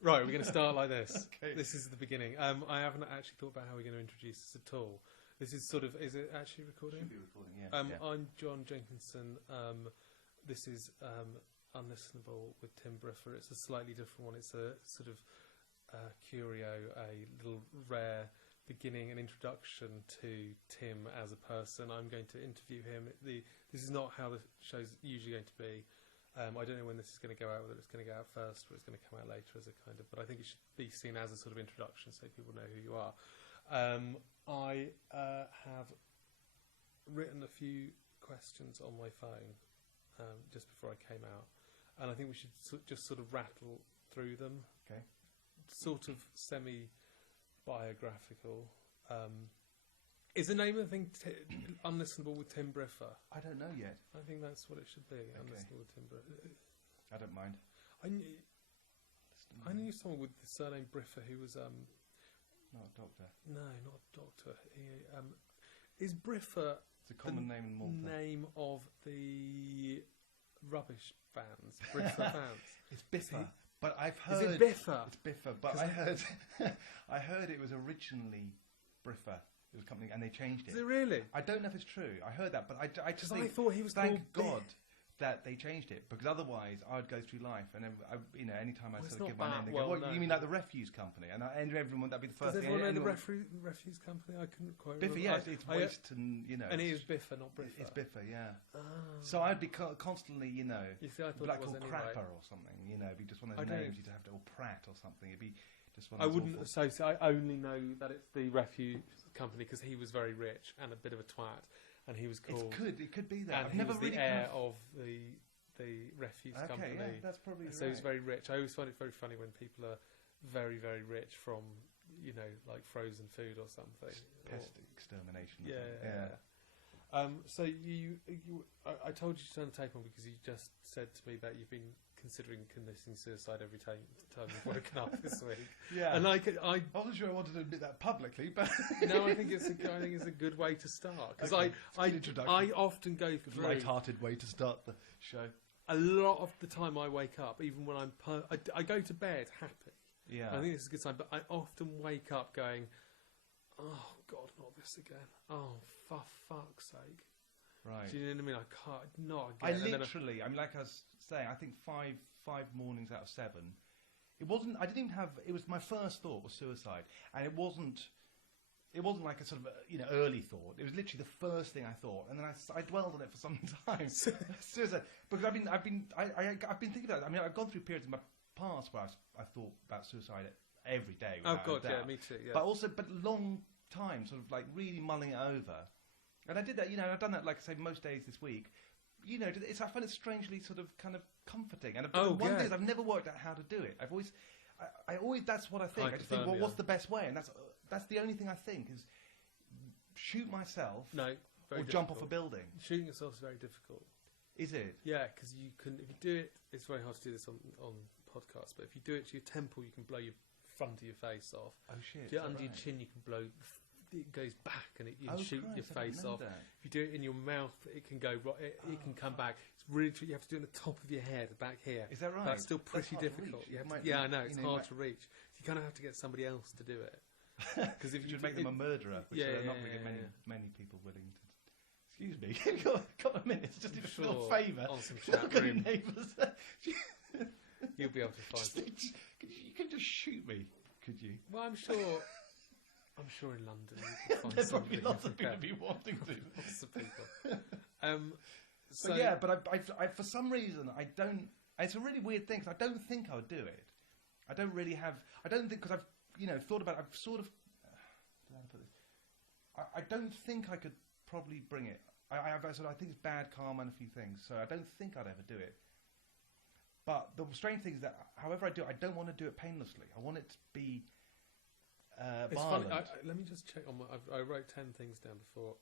Right, we're going to start like this. Okay. This is the beginning. I haven't actually thought about how we're going to introduce this at all. This is sort of... Is it actually recording? Should be recording, yeah. I'm John Jenkinson. This is Unlistenable with Tim Briffa. It's a slightly different one. It's a sort of curio, a little rare beginning and introduction to Tim as a person. I'm going to interview him. This is not how the show's usually going to be. I don't know when this is going to go out, whether it's going to go out first or it's going to come out later as a kind of... But I think it should be seen as a sort of introduction so people know who you are. I have written a few questions on my phone just before I came out, and I think we should just sort of rattle through them. Okay. Sort of semi-biographical. Is the name of the thing Unlistenable with Tim Briffa? I don't know yet. I think that's what it should be. Okay. Unlistenable with Tim Briffa. I don't mind. I knew someone with the surname Briffa who was Not a doctor. no, not a doctor. Is Briffa It's a common name in Malta. name of the rubbish bands? Briffa bands. It's Biffa. But I've heard... Is it Biffa? It's Biffa. But I heard it was originally Briffa. It was a company, and they changed it. Is it really? I don't know if it's true. I heard that, but I just Because I think... thought he was Thank called God that they changed it, because otherwise I would go through life and then, anytime I Well, it's sort of give not my that name, they go, well "What, known." you mean like the refuse company?" And everyone, that'd be the first Does thing. everyone know the anyone- refuse company? I couldn't quite Biffa, remember. yes, it's waste and, And it is Biffa, not Briffa. It's Biffa, yeah. Ah. So I'd be constly, You see, I thought like it was called anyway. Crapper or something, it'd be just one of I those don't- names you'd have to, or Pratt or something. It'd be just one I of those wouldn't awful... associate. I only know that it's the refuse company because he was very rich and a bit of a twat, and he was called. It could be that. And I've he never was really the heir kind of the refuse of... company. Okay, yeah, that's probably So he's right. very rich. I always find it very funny when people are very, very rich from, like frozen food or something. Pest extermination. Yeah. Yeah. So I told you to turn the tape on because you just said to me that you've been considering committing suicide every time you've woken up this week. Yeah. And I wasn't sure I wanted to admit that publicly, but... no, I think it's a good way to start because Okay, it's a good introduction. I often go It's a through light-hearted way to start the show. a lot of the time I wake up, even when I go to bed happy. Yeah. I think this is a good sign, but I often wake up going, "Oh God, not this again! Oh, for fuck's sake!" Right. Do you know what I mean? I can't, not I again. And then literally, like I was saying, I think five mornings out of 7. It wasn't. I didn't even have. It was my first thought was suicide, and it wasn't like a sort of early thought. It was literally the first thing I thought, and then I dwelled on it for some time. Suicide, because I've been thinking about it. I mean, I've gone through periods in my past where I thought about suicide every day. Oh without a God, yeah, doubt. me too. Yeah. But long time, sort of like really mulling it over. And I did that, I've done that, like I say, most days this week. I find it strangely sort of kind of comforting. And one thing is I've never worked out how to do it. I always, that's what I think. I just think, well, what's the best way? And that's the only thing I think is shoot myself or jump off a building. Shooting yourself is very difficult. Is it? Yeah, because you can, if you do it, it's very hard to do this on podcasts, but if you do it to your temple, you can blow your front of your face off. Oh, shit. If you do it under your chin, you can blow... It goes back and you can shoot your face off. That. If you do it in your mouth, it can go. It can come back. It's really tricky. You have to do it on the top of your head, back here. Is that right? That's still pretty hard to difficult. reach. I know it's hard to reach. You kind of have to get somebody else to do it. Because if you should make them a murderer, which are not really many people willing to. Excuse me, you've got a minute. Just need a little favour. On some chat room. Neighbours. You'll be able to find. You can just shoot me, could you? Well, I'm sure in London you can find There's somebody. probably lots of people be wanting to. Lots of people. But for some reason I don't. It's a really weird thing because I don't think I would do it. I don't really have. I don't think because I've thought about it. I've sort of. How to put this? I don't think I could probably bring it. I think it's bad karma and a few things, so I don't think I'd ever do it. But the strange thing is that however I do it, I don't want to do it painlessly. I want it to be it's violent. funny. Let me just check on my... I wrote 10 things down before.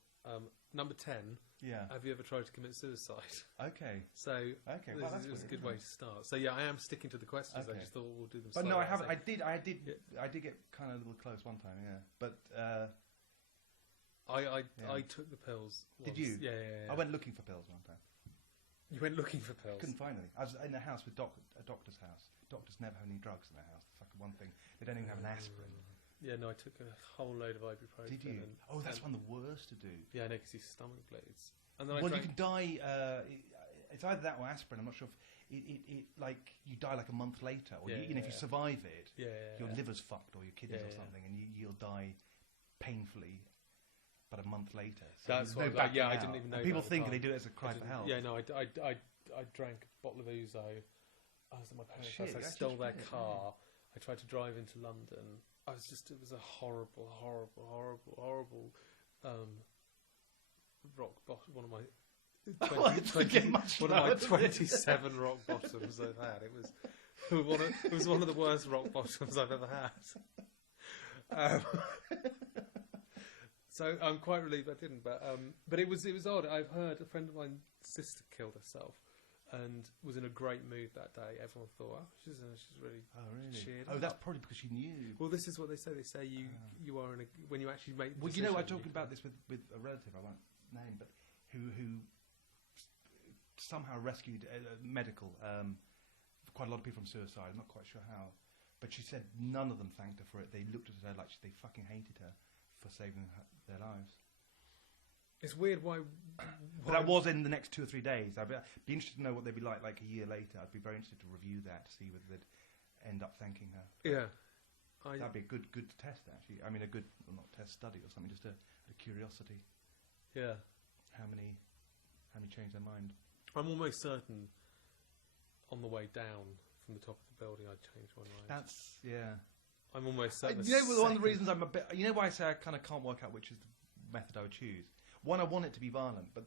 Number 10. Yeah. Have you ever tried to commit suicide? Okay. So this is a good way to start. So yeah, I am sticking to the questions. Okay. I just thought we'll do them. But no, I haven't. So. I did get kind of a little close one time. Yeah. But I took the pills. Did you? Yeah. I went looking for pills one time. You went looking for pills? Couldn't find any. I was in a house with a doctor's house. Doctor's never have any drugs in their house. It's like one thing. They don't even have an aspirin. Yeah, no, I took a whole load of ibuprofen. Did you? That's one of the worst to do. Yeah, no, because your stomach bleeds. And then you can die. It's either that or aspirin. I'm not sure if it like you die like a month later, or if you survive it, your liver's fucked or your kidneys or something, and you'll die painfully. But a month later, so that's why. I didn't even know. And people think they do it as a cry for help. Yeah, no, I drank a bottle of Ouijah. I was at my parents' house. I stole their car. I tried to drive into London. It was a horrible rock bottom. One of my 27 rock bottoms I've had. It was one of the worst rock bottoms I've ever had. So I'm quite relieved I didn't, but it was odd. I've heard a friend of mine's sister killed herself, and was in a great mood that day. Everyone thought, she's really cheered up. That's probably because she knew. Well, this is what they say. They say you are when you actually make. Well, you know, I talked about this with a relative I won't name, but who somehow rescued medical quite a lot of people from suicide. I'm not quite sure how, but she said none of them thanked her for it. They looked at her like they fucking hated her for saving their lives. It's weird why. But that was in the next 2 or 3 days. I'd be interested to know what they'd be like a year later. I'd be very interested to review that to see whether they'd end up thanking her. Yeah. That'd be a good test, actually. I mean, not test, study or something, just a curiosity. Yeah. How many changed their mind? I'm almost certain on the way down from the top of the building I'd change my mind. I'm almost certain. One of the reasons I'm a bit. You know why I say I kind of can't work out which is the method I would choose. One, I want it to be violent, but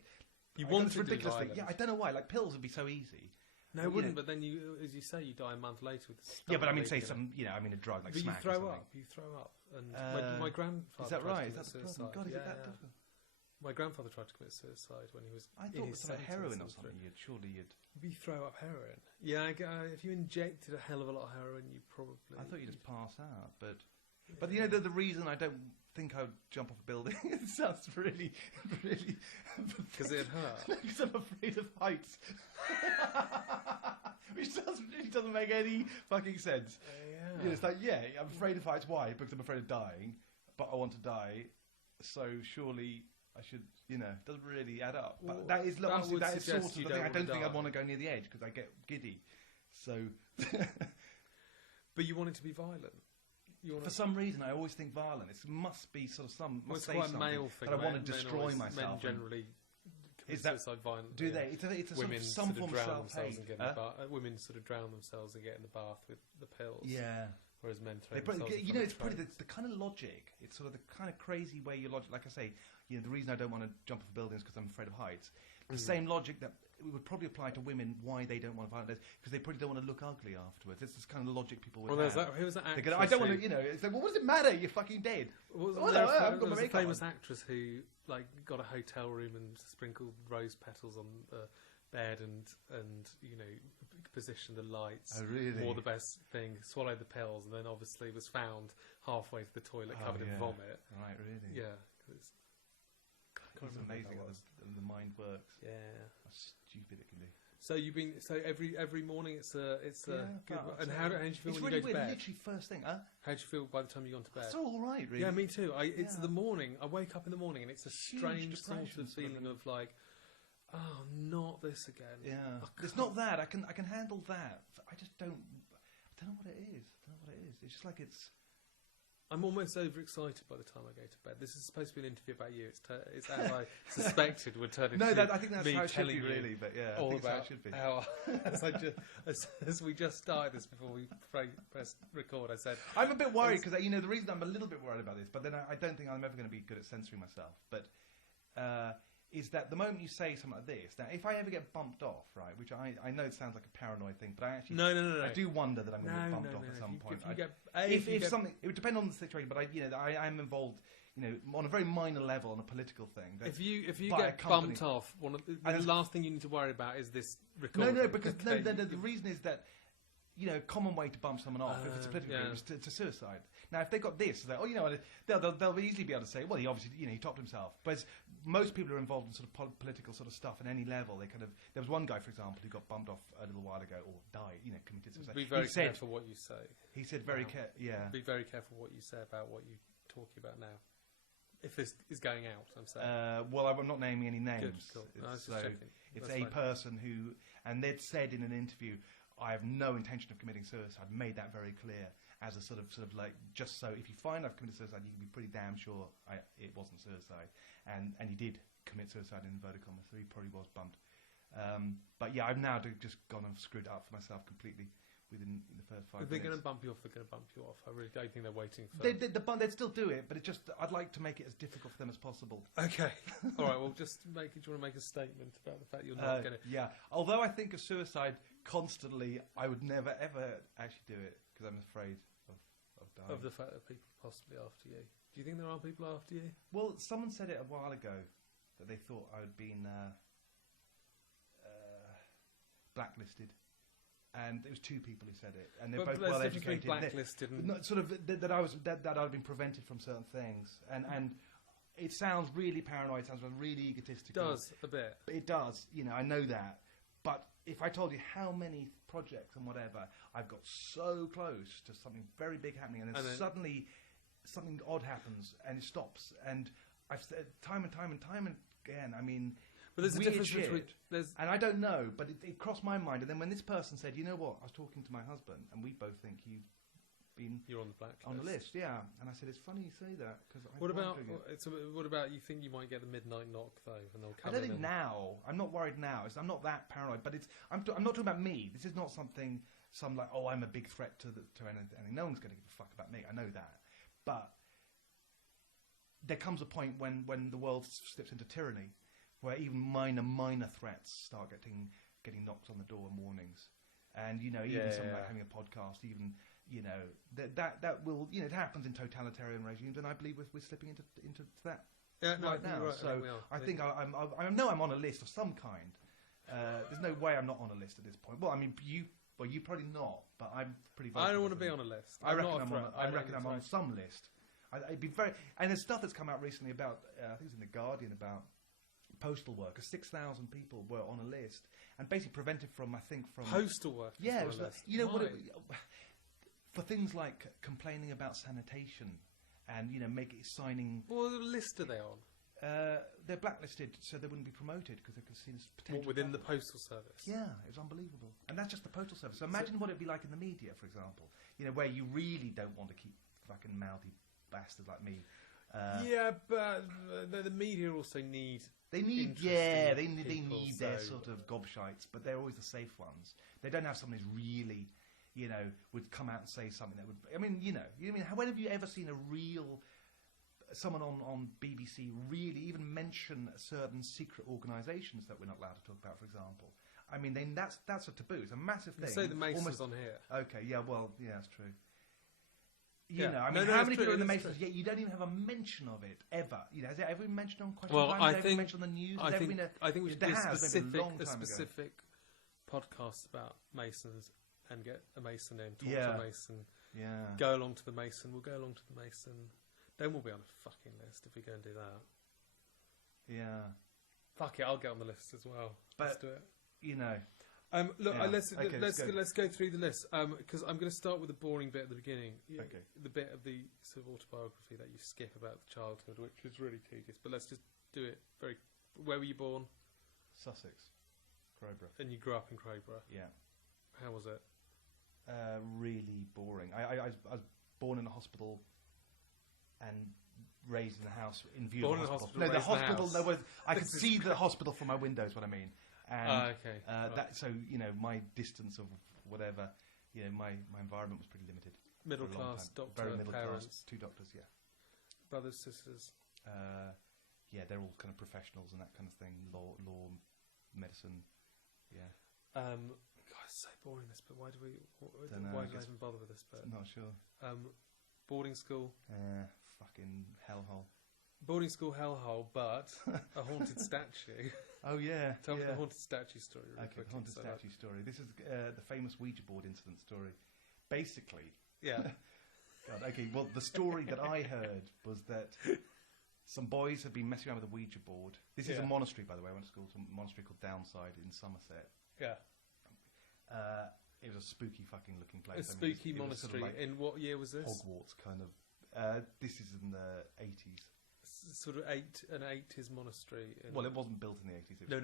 you want it ridiculously. To be violent. Yeah, I don't know why. Like pills would be so easy. No, it wouldn't. But then as you say, you die a month later with. Yeah, but I mean, say some. I mean, a drug like smack. You throw up, and my grandfather. Is that right? Is that the problem? God, is it that difficult? My grandfather tried to commit suicide when he was. I thought it was like heroin or something. You'd. You throw up heroin. Yeah, if you injected a hell of a lot of heroin, you probably. I thought you'd just pass out, but you know the reason I don't think I would jump off a building. It sounds really. Because it hurt. Because I'm afraid of heights. Which really doesn't make any fucking sense. Yeah. You know, it's like, I'm afraid of heights. Why? Because I'm afraid of dying. But I want to die. So surely I should, it doesn't really add up. But that is sort of the thing. I don't think I'd want to go near the edge because I get giddy. So. But you want it to be violent. For some reason, I always think violent. It must be sort of it's quite a male thing. That I want to destroy myself. Men generally commit suicide violently. Do they? It's a women some form of self-hate. Women sort of drown themselves and get in the bath with the pills. Yeah. Whereas men throw it's probably the kind of logic. It's sort of the kind of crazy way your logic. Like I say, the reason I don't want to jump off buildings because I'm afraid of heights. The same logic that it would probably apply to women why they don't want violent deaths because they probably don't want to look ugly afterwards. It's this kind of logic people would have. Who was that actress? I don't want to. It's like, well, what does it matter? You're fucking dead. There was a famous actress who got a hotel room and sprinkled rose petals on the bed and positioned the lights. Oh, really? Wore the best thing, swallowed the pills, and then obviously was found halfway to the toilet covered in vomit. Right, really? Yeah. It's amazing how the mind works. Yeah. How stupid it can be. So every morning it's a good one. And how do you feel when you go to bed? Literally first thing, huh? How do you feel by the time you go to bed? It's all right, really. Yeah, me too. It's the morning. I wake up in the morning and it's a strange sort of feeling of like, oh, not this again. Yeah, it's not that. I can handle that. I just don't. I don't know what it is. It's just like it's. I'm almost overexcited by the time I go to bed. This is supposed to be an interview about you. It's as I suspected would turn into I think that's me how it should be, you really. But yeah, all I think about how it should be. as we just started this before we pressed record, I said I'm a bit worried because the reason I'm a little bit worried about this, but then I don't think I'm ever going to be good at censoring myself. But is that the moment you say something like this? Now, if I ever get bumped off, right, which I know it sounds like a paranoid thing, but I actually no. I do wonder that I'm going to get bumped off at some point. If something, it would depend on the situation, but I'm involved, on a very minor level on a political thing. If you get bumped off, the last thing you need to worry about is this recording. No, because the reason is that common way to bump someone off if it's a political group is to suicide. Now, if they got this, they'll easily be able to say, well, he obviously, he topped himself. But most people who are involved in sort of political sort of stuff at any level, there was one guy, for example, who got bumped off a little while ago, or died, committed suicide. Be very careful what you say. He said Be very careful what you say about what you're talking about now. If this is going out, I'm saying. Well, I'm not naming any names. Good, cool. No, I was just checking. It's a person who, and they'd said in an interview, I have no intention of committing suicide. Made that very clear as a sort of like, just so if you find I've committed suicide, you can be pretty damn sure it wasn't suicide. And he did commit suicide in inverted commas, so he probably was bumped. But yeah, I've now just gone and screwed it up for myself completely within the first 5 minutes. If they're going to bump you off, they're going to bump you off. I really don't think they're waiting for... They'd still do it, but I'd like to make it as difficult for them as possible. Okay. All right, well, do you want to make a statement about the fact you're not going to... Yeah. Although I think of suicide constantly, I would never, ever actually do it, because I'm afraid of dying. Of the fact that people are possibly after you. Do you think there are people after you? Well, someone said it a while ago, that they thought I had been blacklisted. And it was 2 people who said it, and they're both well educated. Blacklisted and that I'd been prevented from certain things, and it sounds really paranoid. It sounds really egotistical. It does a bit. It does. I know that. But if I told you how many projects and whatever I've got so close to something very big happening, and then suddenly something odd happens and it stops, and I've said time and time again. I mean. But there's a difference between... And I don't know, but it crossed my mind. And then when this person said, you know what, I was talking to my husband, and we both think you've been... You're on the blacklist. On the list, yeah. And I said, it's funny you say that, because What about you think you might get the midnight knock, though, and they'll come I don't think now. I'm not worried now. I'm not that paranoid, but I'm not talking about me. This is not something, I'm a big threat to anything. No one's going to give a fuck about me. I know that. But there comes a point when the world slips into tyranny, where even minor threats start getting knocks on the door in warnings, and even something like having a podcast, even that will it happens in totalitarian regimes, and I believe we're slipping into that right now. Right, so I think I know I'm on a list of some kind. There's no way I'm not on a list at this point. Well, I mean you probably not, but I'm pretty. I don't want to be on a list. I reckon I'm on some list. It'd be very, and there's stuff that's come out recently about I think it's in the Guardian about postal workers. 6,000 people were on a list and basically prevented from postal workers. Yeah, for things like complaining about sanitation and signing. What list are they on? They're blacklisted, so they wouldn't be promoted because they're seen as potential. Within the postal service? Yeah, it was unbelievable, and that's just the postal service. So imagine what it'd be like in the media, for example. Where you really don't want to keep fucking mouthy bastards like me. But the media also need. They need their sort of gobshites, but they're always the safe ones. They don't have someone who's really, would come out and say something that would. I mean, when have you ever seen someone on BBC really even mention certain secret organisations that we're not allowed to talk about, for example? I mean, that's a taboo. It's a massive thing. You say the Masons on here. Okay, yeah, well, yeah, that's true. How many people are in the Masons? Yet you don't even have a mention of it ever. Has it ever been mentioned on Question Time? Has it ever been mentioned on the news? I think we should do a specific podcast about Masons and get a Mason in, talk to a Mason, go along to the Mason. We'll go along to the Mason. Then we'll be on a fucking list if we go and do that. Yeah. Fuck it, I'll get on the list as well. Let's do it. Let's go through the list because I'm going to start with the boring bit at the beginning. Okay. The bit of the sort of autobiography that you skip about the childhood, which is really tedious. But let's just do it very. Where were you born? Sussex, Crowborough. And you grew up in Crowborough. Yeah. How was it? Really boring. I was born in a hospital and raised in a house in view of the hospital. No, the hospital. I could see the hospital from my window. Is what I mean. And okay. My distance of whatever, my environment was pretty limited. Middle class, doctor, very middle parents, class, 2 doctors, yeah. Brothers, sisters. They're all kind of professionals and that kind of thing. Law, medicine, yeah. God, it's so boring this, but why do I even bother with this bit? Not sure. Boarding school. Fucking hellhole. boarding school hellhole, but a haunted statue. Oh yeah. Tell me the haunted statue story. Really Okay, quickly, haunted so statue story. This is the famous Ouija board incident story. Basically, Yeah. God, okay. Well, the story that I heard was that some boys had been messing around with a Ouija board. This is a Yeah. monastery, by the way. I went to school to a monastery called Downside in Somerset. Yeah. It was a spooky fucking looking place. A spooky it was monastery. sort of like In what year was this? Hogwarts kind of. This is in the 80s. Sort of an 80s monastery. Well, it wasn't built in the 80s. No.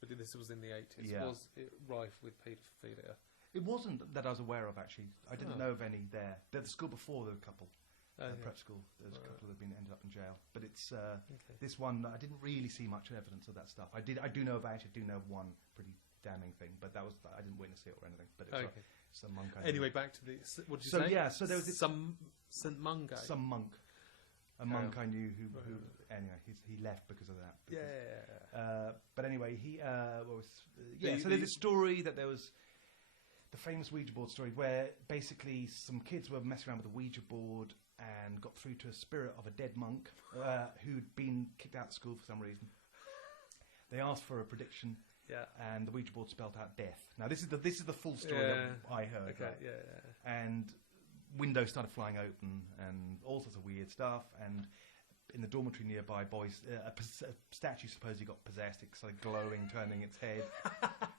But this was in the 80s. Yeah. Was it rife with paedophilia? It wasn't that I was aware of, actually. I didn't Oh. know of any there. The school before, there were a couple. Yeah. Prep school, there was a couple that have ended up in jail. But it's Okay. this one. I didn't really see much evidence of that stuff. I do know about it. I do know of one pretty damning thing, but that was I didn't witness it or anything. But it was Okay. some monk. Anyway, back to the. What did you So, say? yeah, so there was this- some St Mungo. some monk, a monk I knew who Right. anyway he left because of that. Yeah. Because, but anyway, he was The- so there's a story that there was the famous Ouija board story where basically some kids were messing around with a Ouija board and got through to a spirit of a dead monk who'd been kicked out of school for some reason. They asked for a prediction, Yeah. and the Ouija board spelled out death. Now this is the full story Yeah. that I heard. Okay. right? Yeah. And windows started flying open and all sorts of weird stuff. And in the dormitory nearby, boys, a statue supposedly got possessed. It started glowing, turning its head.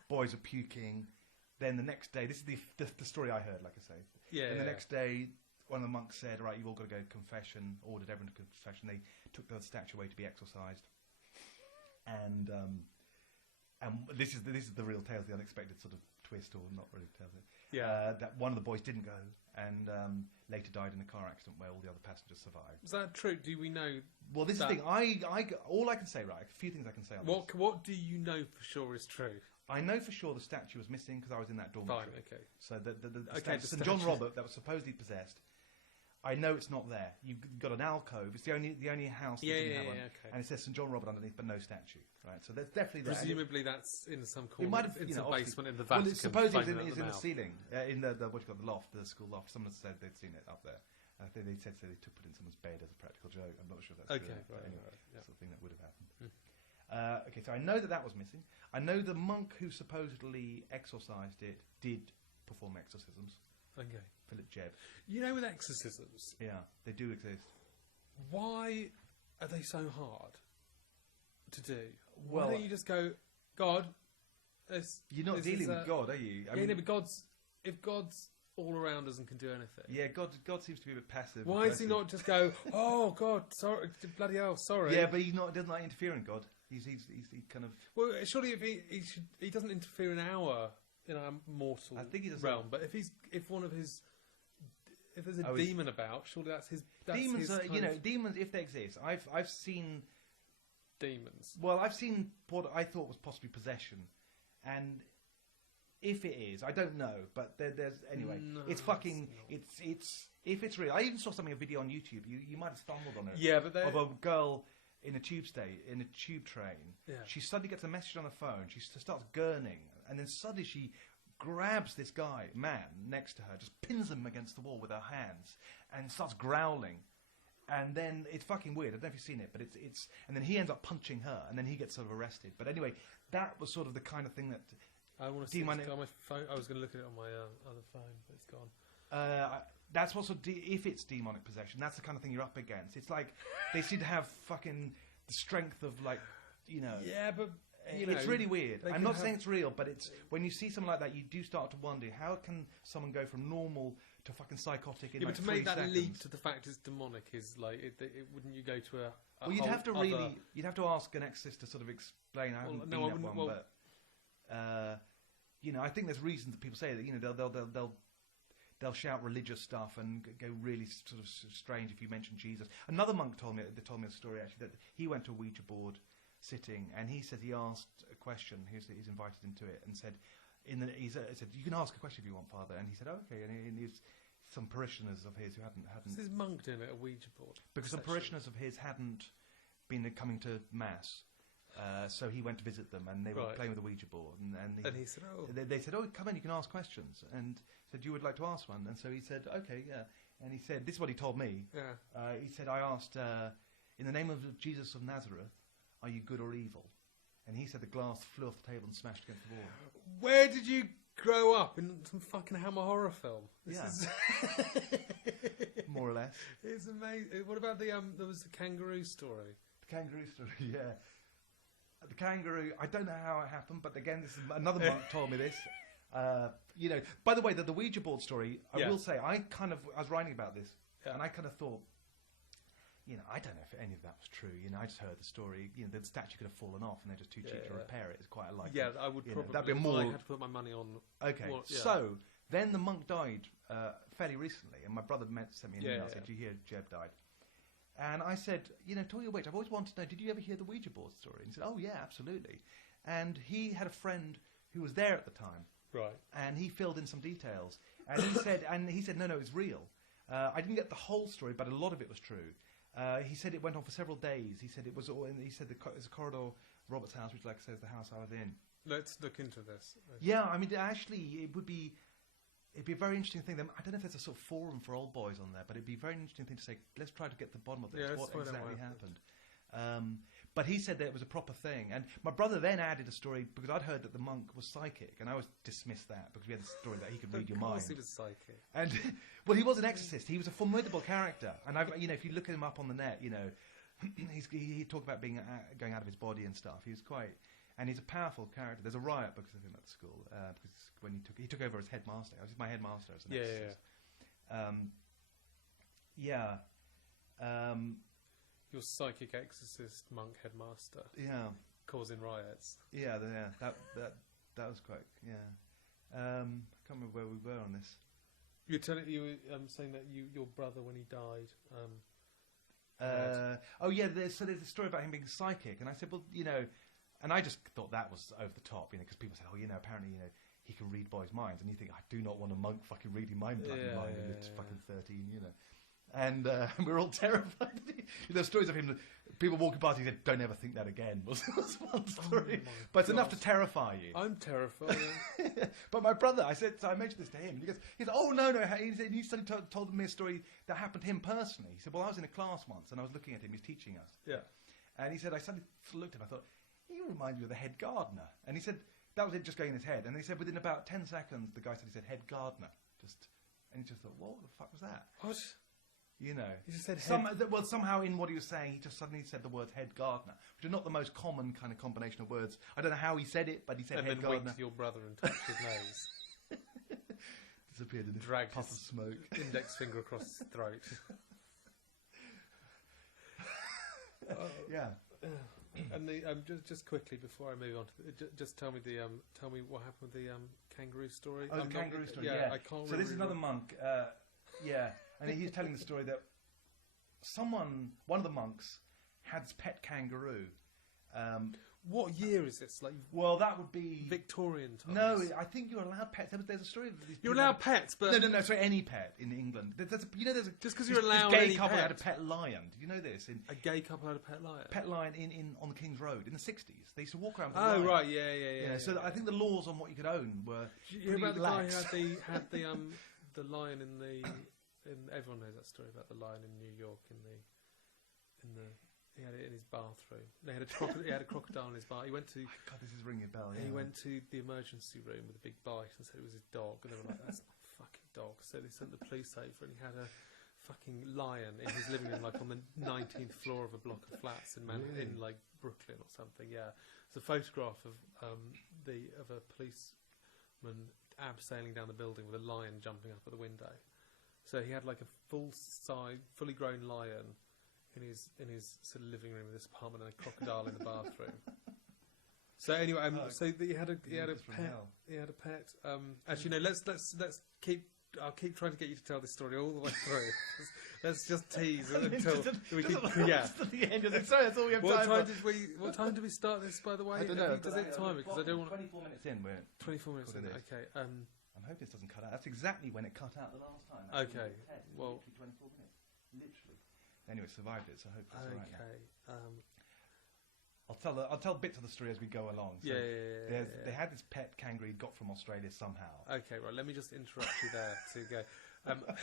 Boys were puking. Then the next day, this is the story I heard, like I say. Yeah. And the next day, one of the monks said, "Right, you've all got to go to confession." Ordered everyone to confession. They took the statue away to be exorcised. And this is the real tale, the unexpected sort of twist, or not really tale. Yeah. That one of the boys didn't go, and later died in a car accident where all the other passengers survived. Is that true? Do we know? Well, this is the thing. All I can say, right? A few things I can say on this. What do you know for sure is true? I know for sure the statue was missing because I was in that dormitory. Fine. Okay. So the Okay, statue, the St John statue. Robert that was supposedly possessed. I know it's not there. You've got an alcove. It's the only house that didn't have one. Okay. And it says St John Robert underneath, but no statue. Right. So there's definitely there. Presumably that's in some corner. It might have, in you some know, obviously- basement in the Well, Vatican. it's supposedly flaming it's at in the mouth. ceiling, in the what you call the loft, the school loft. Someone said they'd seen it up there. I think they said so they took put it in someone's bed as a practical joke. I'm not sure if that's Okay. true. But Right. anyway, Yeah. sort of thing that would have happened. Okay, so I know that was missing. I know the monk who supposedly exorcised it did perform exorcisms. Okay. Philip Jebb. You know, with exorcisms, Yeah, they do exist. why are they so hard to do? Why Well- don't you just go, God? You're not dealing with God, are you? But if God's all around us and can do anything, Yeah, God seems to be a bit passive. why does he aggressive. not just go, oh God, sorry, bloody hell, sorry? Yeah, but he doesn't like interfering. God, he kind of. Well, surely if he doesn't interfere in our mortal I think he doesn't. realm, but if there's a Oh, he's- demon about, surely that's his. Demons his are, kind of demons if they exist. I've seen. demons. Well, I've seen what I thought was possibly possession, and if it is, I don't know. But there's anyway. No, it's fucking. it's It's if it's real. I even saw a video on YouTube. You might have stumbled on it. Yeah, but Of a girl in a tube train. Yeah. She suddenly gets a message on her phone. She starts gurning, and then suddenly she grabs this man next to her, just pins him against the wall with her hands, and starts growling. And then it's fucking weird. I don't know if you've seen it, but it's and then he ends up punching her, and then he gets sort of arrested. But anyway, that was sort of the kind of thing that I want to see Demon- it on my phone. I was going to look at it on my other phone, but it's gone. that's what's if it's demonic possession. That's the kind of thing you're up against. It's like they seem to have fucking the strength of Yeah, but it's really weird. they I'm can not have- saying it's real, but it's when you see something like that, you do start to wonder how can someone go from normal to fucking psychotic in Yeah, like but to 3 make that seconds. leap to the fact it's demonic is like wouldn't you go to a Well, you'd whole have to other- you'd have to ask an exorcist to sort of explain. I haven't no, I been at wouldn't- one, well- but I think there's reasons that people say that. They'll shout religious stuff and go really sort of strange if you mention Jesus. Another monk told me a story actually that he went to a Ouija board sitting and he said he asked a question. He's invited into it and said, he said you can ask a question if you want, Father. And he said okay. And he's some parishioners of his who hadn't What's this monk doing at a Ouija board? because some parishioners of his hadn't been coming to mass. So he went to visit them, and they were Right. playing with the Ouija board. And he said, "Oh, They said, "Oh, come in, you can ask questions." And said, "You would like to ask one?" And so he said, "Okay, yeah." And he said, "This is what he told me." yeah, He said, "I asked in the name of Jesus of Nazareth, are you good or evil? And he said the glass flew off the table and smashed against the wall. Where did you grow up? In some fucking Hammer horror film? More or less. It's amazing. What about there was the kangaroo story? The kangaroo story, yeah. The kangaroo, I don't know how it happened, but again, this is another monk told me this. By the way, the Ouija board story, I will say, I was writing about this, and I kind of thought, I don't know if any of that was true. I just heard the story. The statue could have fallen off, and they're just too cheap to repair it. It's quite a likely. Yeah, I would probably. That'd be more. I had to put my money on. Okay, so then the monk died fairly recently, and my brother sent me an email. Said, "Did you hear Jeb died?" And I said, tell you which, I've always wanted to know. Did you ever hear the Ouija board story? And he said, "Oh yeah, absolutely." And he had a friend who was there at the time, right? And he filled in some details, and he said, no, it's real. I didn't get the whole story, but a lot of it was true. He said it went on for several days. He said it was all. He said there's a corridor, Robert's house, which, like I said, is the house I was in. Let's look into this. Okay. Yeah, I mean, actually, it'd be a very interesting thing. I don't know if there's a sort of forum for old boys on there, but it'd be a very interesting thing to say. Let's try to get to the bottom of this. What exactly happened? But he said that it was a proper thing. And my brother then added a story, because I'd heard that the monk was psychic, and I always dismissed that, because we had the story that he could read your mind. Of course he was psychic. And, well, he was an exorcist. He was a formidable character. And, if you look at him up on the net, he talked about going out of his body and stuff. He was quite... And he's a powerful character. There's a riot because of him at school, because when he took over as headmaster. I was my headmaster as an exorcist. Your psychic exorcist monk headmaster. Yeah. Causing riots. Yeah, that was quite, I can't remember where we were on this. You were saying that your brother, when he died... there's a story about him being psychic. And I said, well, and I just thought that was over the top, because people say, apparently, he can read boys' minds. And you think, I do not want a monk fucking reading my bloody mind when you're fucking 13, And we're all terrified. There's stories of him, people walking past, he said, don't ever think that again, was one story. But it's enough to terrify you. I'm terrified. But my brother, I mentioned this to him, and he goes, oh, no, he said, you suddenly told me a story that happened to him personally. He said, well, I was in a class once, and I was looking at him, he was teaching us. Yeah. And he said, I suddenly looked at him, I thought, you remind me of the head gardener. And he said, that was it just going in his head. And he said, within about 10 seconds, the guy said, head gardener. And he just thought, what the fuck was that? What? He just said somehow in what he was saying, he just suddenly said the words head gardener, which are not the most common kind of combination of words. I don't know how he said it, but he said head gardener. And then winked your brother and touched his nose. Disappeared in a puff of smoke. Index finger across his throat. Yeah. And just quickly before I move on, just tell me what happened with the kangaroo story. Oh, the kangaroo story. Yeah, I can't. So this is another monk. And he's telling the story that one of the monks, had his pet kangaroo. What year is this? Well, that would be Victorian times. No, I think you're allowed pets. There's a story that you're allowed pets, but no. Sorry, any pet in England. There's just because you're allowed this any gay couple pet. had a pet lion. Do you know this? A gay couple had a pet lion. Pet lion on the King's Road in the 60s. They used to walk around with a lion. Oh right, yeah. So I think the laws on what you could own were pretty lax. The guy who had the lion in the. Everyone knows that story about the lion in New York he had it in his bathroom. He had a crocodile in his bath. He went to. God, this is ringing a bell. Yeah. He went to the emergency room with a big bite and said it was his dog, and they were like, "That's not a fucking dog." So they sent the police over, and he had a fucking lion in his living room, on the 19th floor of a block of flats in Brooklyn or something. Yeah, it's a photograph of a policeman abseiling down the building with a lion jumping up at the window. So he had a full-size, fully grown lion in his sort of living room in this apartment, and a crocodile in the bathroom. So anyway, he had a pet. He had a pet. Actually, no. Let's keep. I'll keep trying to get you to tell this story all the way through. Let's just tease until we can. Yeah. Sorry, that's all we have time for. What time did we start this? By the way, I don't know. Does it time? Because I don't want. 24 minutes in. We're 24 minutes in. Okay. I'm hoping this doesn't cut out. That's exactly when it cut out the last time. Okay. Well, literally 24 minutes. Literally. Anyway, survived it, so hopefully it's all right now. I'll tell bits of the story as we go along. So they had this pet kangaroo he got from Australia somehow. Okay, right. Let me just interrupt you there to go.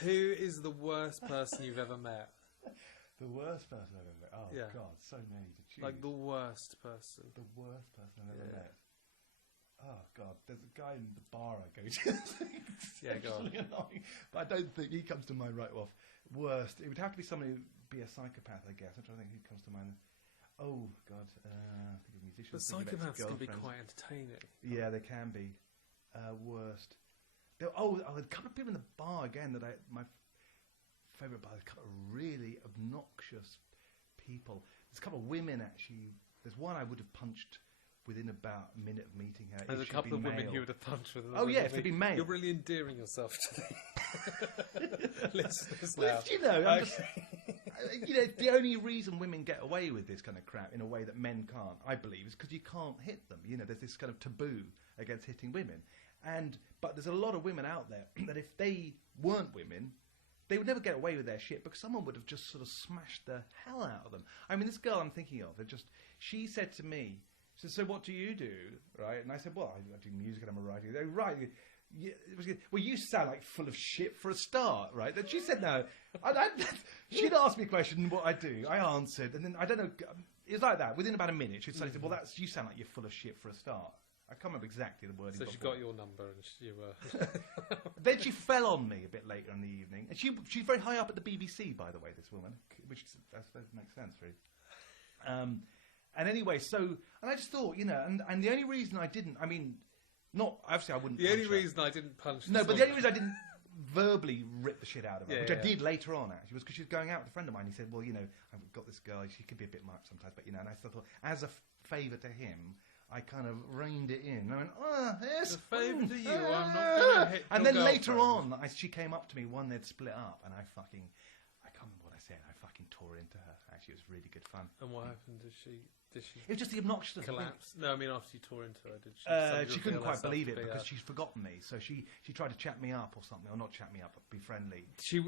Who is the worst person you've ever met? The worst person I've ever met. Oh, Yeah. God, so many to choose. Like the worst person. The worst person I've ever Yeah. met. Oh, God, there's a guy in the bar I go to. Yeah, go on. Annoying, but I don't think he comes to mind right off. Worst. It would have to be somebody who'd be a psychopath, I guess. I'm trying to think who comes to mind. Oh, God. Think of musicians. But think of psychopaths can be ex-girlfriends. quite entertaining. Yeah, they can be. Worst. A couple of people in the bar again that my favourite bar. A couple of really obnoxious people. There's a couple of women actually. There's one I would have punched within about a minute of meeting her. There's a couple of women you would have punched with. Oh yeah, if they'd been male. You're really endearing yourself to the listeners Well, now. I'm just, the only reason women get away with this kind of crap in a way that men can't, I believe, is because you can't hit them. There's this kind of taboo against hitting women. But there's a lot of women out there that if they weren't women, they would never get away with their shit because someone would have just sort of smashed the hell out of them. I mean, this girl I'm thinking of, she said to me, she said, "So what do you do?" Right? And I said, "Well, I do music and I'm a writer." They right. Well, you sound like full of shit for a start, right? And she said, "No." She'd asked me a question, what I do. I answered, and then I don't know. It was like that. Within about a minute, she'd say, "Well, you sound like you're full of shit for a start." I can't remember exactly the wording. So she got your number and you were... Then she fell on me a bit later in the evening. And she's very high up at the BBC, by the way, this woman, which I suppose makes sense, really. And anyway, and I just thought, and the only reason I didn't, I mean, obviously I wouldn't The punch only her. reason I didn't punch No, this but the woman- only reason I didn't verbally rip the shit out of her, Yeah, which yeah. I did later on, actually, was because she was going out with a friend of mine. He said, "Well, I've got this girl, she could be a bit much sometimes, but, and I thought, as a favour to him, I kind of reined it in. I went, yes. As a favour to you, I'm not going to hit And your then later girlfriend. on, she came up to me when they'd split up, and I can't remember what I said. I fucking tore into her. Actually, it was really good fun. And what happened? Did she It was just the obnoxiousness. collapse? No, I mean after you tore into her, did she? She couldn't quite believe it because because she's forgotten me. So she tried to chat me up or something, or not chat me up, but be friendly.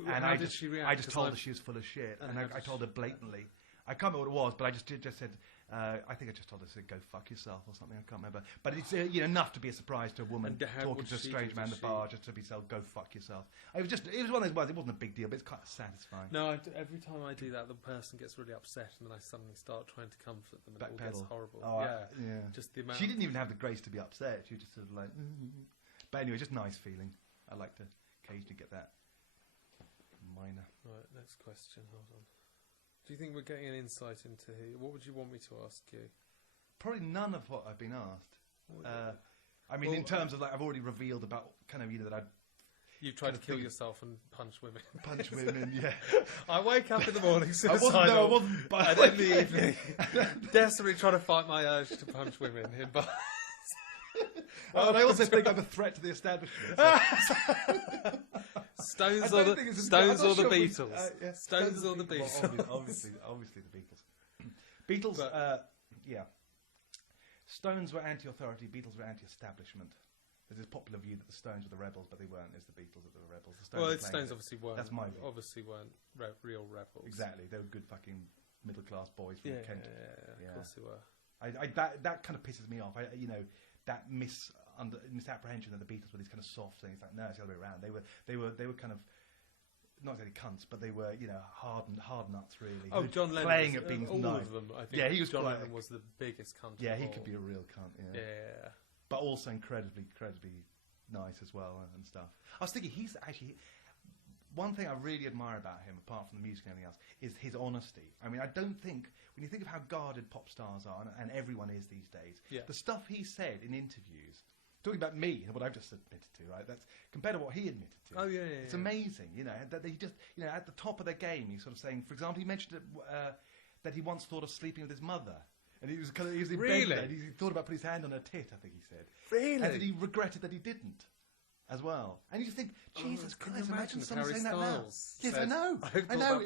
How did she react? I just told her she was full of shit, and I told her blatantly. I can't remember what it was, but I just said, I think I just told her to go fuck yourself or something. I can't remember. But it's enough to be a surprise to a woman And talking to a strange man in the bar just to be told, go fuck yourself. It was one of those words. It wasn't a big deal, but it's kind of satisfying. No, every time I do that, the person gets really upset, and then I suddenly start trying to comfort them, and it all gets Backpedal. horrible. Oh, yeah, just the amount. She didn't even have the grace to be upset. She was just sort of like, But anyway, just nice feeling. I like to occasionally get that minor. Right, next question. Hold on. Do you think we're getting an insight into what would you want me to ask you? Probably none of what I've been asked. I mean, Well, in terms of I've already revealed about kind of that I'd You've tried to Kind of kill thing. yourself and punch women. punch women. Yeah, I wake up in the morning I suicidal. wasn't. But And in the evening, desperately trying to fight my urge to punch women in bars. and I also think I'm a threat to the establishment. So. Stones I or don't the think it's- Stones I'm or not the sure we- Beatles. yeah, Stones or the Well, Beatles. obviously the Beatles. Beatles, But- yeah. Stones were anti-authority. Beatles were anti-establishment. There's this popular view that the Stones were the rebels, but they weren't. It's the Beatles that were the rebels. The Stones Well, were the playing Stones it. obviously weren't. That's my view. Obviously weren't real rebels. Exactly, they were good fucking middle-class boys from Yeah, Kent. yeah, of course they were. That kind of pisses me off. That misapprehension that the Beatles were these kind of soft things. Like, no, it's the other way around. They were kind of not exactly cunts, but they were hard nuts really. Oh, John Lennon playing was, at being all nice. of them. I think. Yeah, he was John quite Lennon was the biggest cunt. Yeah, of he all. could be a real cunt. Yeah. Yeah. But also incredibly nice as well and stuff. I was thinking he's actually one thing I really admire about him, apart from the music and everything else, is his honesty. I mean, I don't think when you think of how guarded pop stars are, and everyone is these days, the stuff he said in interviews, talking about me and what I've just admitted to, right? That's compared to what he admitted to. Oh yeah, It's amazing, that he just, at the top of their game, he's sort of saying, for example, he mentioned that he once thought of sleeping with his mother. And he was in bed with her, and he thought about putting his hand on her tit, I think he said. Really? And that he regretted that he didn't, as well. And you just think, Jesus Christ, imagine someone saying that now. Yes, I know. I know.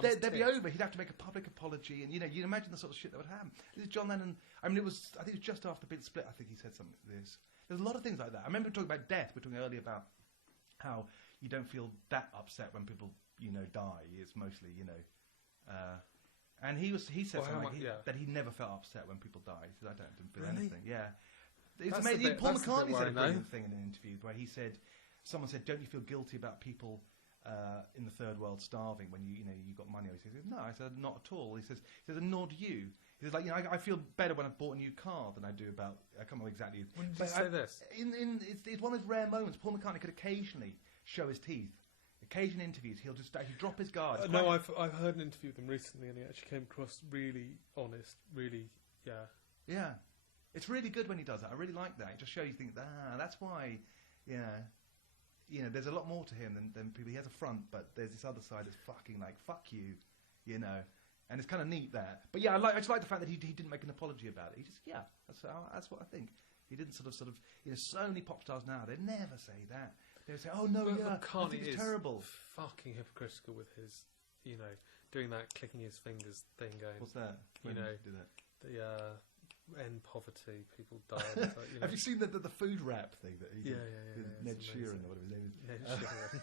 They'd be over. He'd have to make a public apology, and you'd imagine the sort of shit that would happen. This is John Lennon. I mean, I think it was just after the big split. I think he said something like this. There's a lot of things like that. I remember talking about death. We were talking earlier about how you don't feel that upset when people, die. It's mostly, and he said something that he never felt upset when people died. He said, I didn't feel anything. Yeah. It's amazing. Paul McCartney said a brilliant thing in an interview where he said, someone said, don't you feel guilty about people in the third world starving when you got money? He says, no. I said, not at all. He says, and nor do you. He says, like, I feel better when I've bought a new car than I do about. I can't remember exactly. When did you say this? It's one of those rare moments. Paul McCartney could occasionally show his teeth. Occasional interviews, he'll just actually drop his guard. No, I've heard an interview with him recently, and he actually came across really honest, really, yeah. It's really good when he does that. I really like that. It just shows you think, that's why, there's a lot more to him than people. He has a front, but there's this other side that's fucking like, fuck you, And it's kind of neat that. But yeah, I just like the fact that he didn't make an apology about it. He just, that's what I think. He didn't sort of, so many pop stars now, they never say that. They say, "Oh no, I think it's terrible." Fucking hypocritical with his, doing that clicking his fingers thing. Going, what's that? Do that? The end poverty, people die. Have you seen the food rap thing that he did? Yeah. Ned Sheeran or whatever his name is. Ned Sheeran.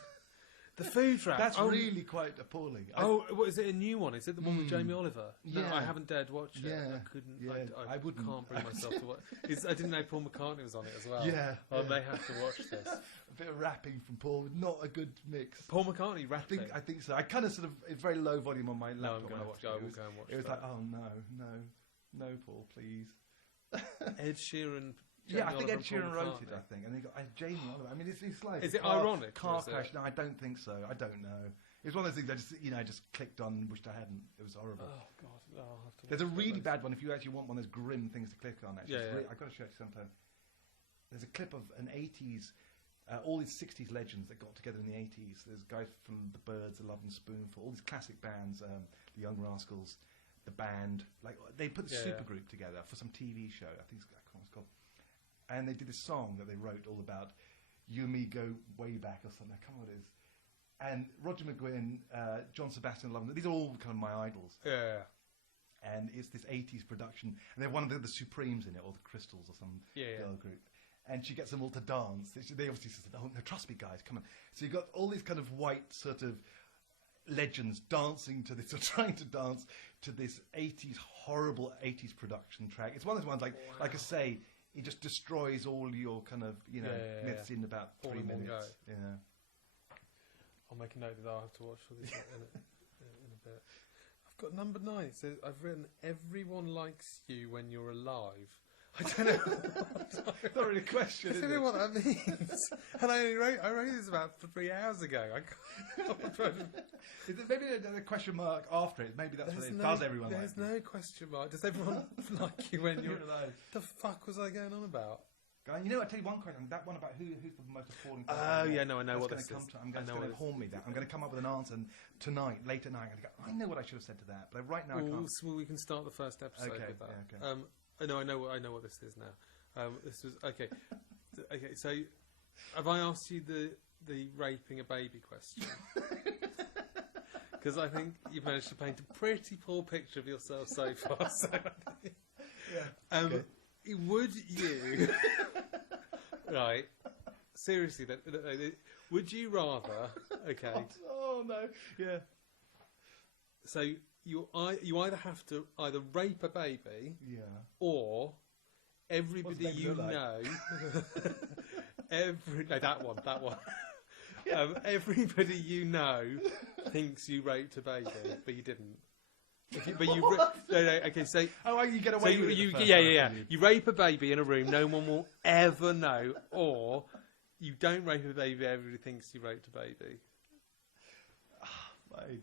The food rap. That's really quite appalling. What is it? A new one? Is it the one with Jamie Oliver? No, Yeah. I haven't dared watch it. Yeah. I couldn't. Yeah. I wouldn't. Can't bring myself to watch. I didn't know Paul McCartney was on it as well. Yeah. I may have to watch this. A bit of rapping from Paul, not a good mix. Paul McCartney rapping. I think so. I kind of it's very low volume on my laptop. No, I'm going to watch it. I will go and watch it. It was like, oh no, Paul, please. Ed Sheeran. I think Ed Sheeran wrote it. I think, and then got Jamie Oliver. I mean, it's like is it ironic? Car crash? No, I don't think so. I don't know. It's one of those things I just clicked on and wished I hadn't. It was horrible. Oh God, I'll have to. There's a really bad one if you actually want one of those grim things to click on. Actually, I've got to show you sometime. There's a clip of an 80s, all these 60s legends that got together in the 80s. There's guys from the Byrds, the Love and Spoonful, all these classic bands, the Young Rascals, the Band. Like they put the supergroup together for some TV show. I can't remember what it's called. And they did this song that they wrote all about you and me go way back or something. I can't remember what it is. And Roger McGuinn, John Sebastian Love, these are all kind of my idols. Yeah. And it's this 80s production. And they have one of the Supremes in it, or the Crystals or some girl group. And she gets them all to dance. They obviously said, oh, no, trust me, guys, come on. So you've got all these kind of white sort of legends dancing to this, or trying to dance to this 80s, horrible 80s production track. It's one of those ones, like I say, it just destroys all your kind of, myths in about 3 minutes. Yeah. I'll make a note that I'll have to watch all this in a bit. I've got number 9. It says, I've written, everyone likes you when you're alive. I don't know. It's not really a question, I don't know what that means. And I wrote this about 3 hours ago. Is it maybe a question mark after it? Maybe that's what it does everyone like There's no question mark. Does everyone like you when you're alive? The fuck was I going on about? I tell you one question. That one about who's the most appalling person. Oh, yeah, no, I know what this is. I'm going to haunt me that. I'm going to come up with an answer tonight, late at night. I'm going to go, I know what I should have said to that, but right now I can't. Well, we can start the first episode with that. Yeah, okay. I know what this is now. This was okay. Okay, so have I asked you the raping a baby question? Because I think you've managed to paint a pretty poor picture of yourself so far. So okay. Would you? Right. Seriously, would you rather? Okay. Oh no. Yeah. So you either have to either rape a baby, or everybody you know, that one. Everybody you know thinks you raped a baby, but you didn't. Okay. So you get away with it. Yeah. You rape a baby in a room, no one will ever know, or you don't rape a baby, everybody thinks you raped a baby.